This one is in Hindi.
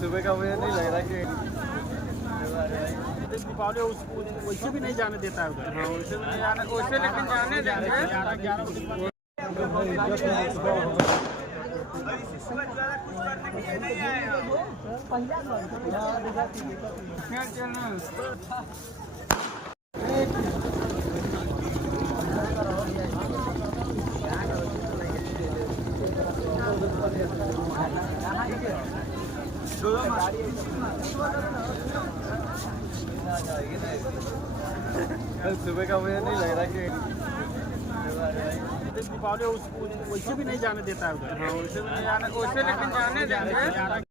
सुबह का मुझे नहीं लग रहा कि दीपावली वैसे भी नहीं जाने देता है उधर। हाँ वैसे भी नहीं जाने, वैसे लेकिन जाने देंगे। सुबह का मुझे नहीं लग रहा कि दीपावली वैसे भी नहीं जाने देता है उधर। हाँ वैसे भी नहीं जाने, वैसे लेकिन जाने देंगे।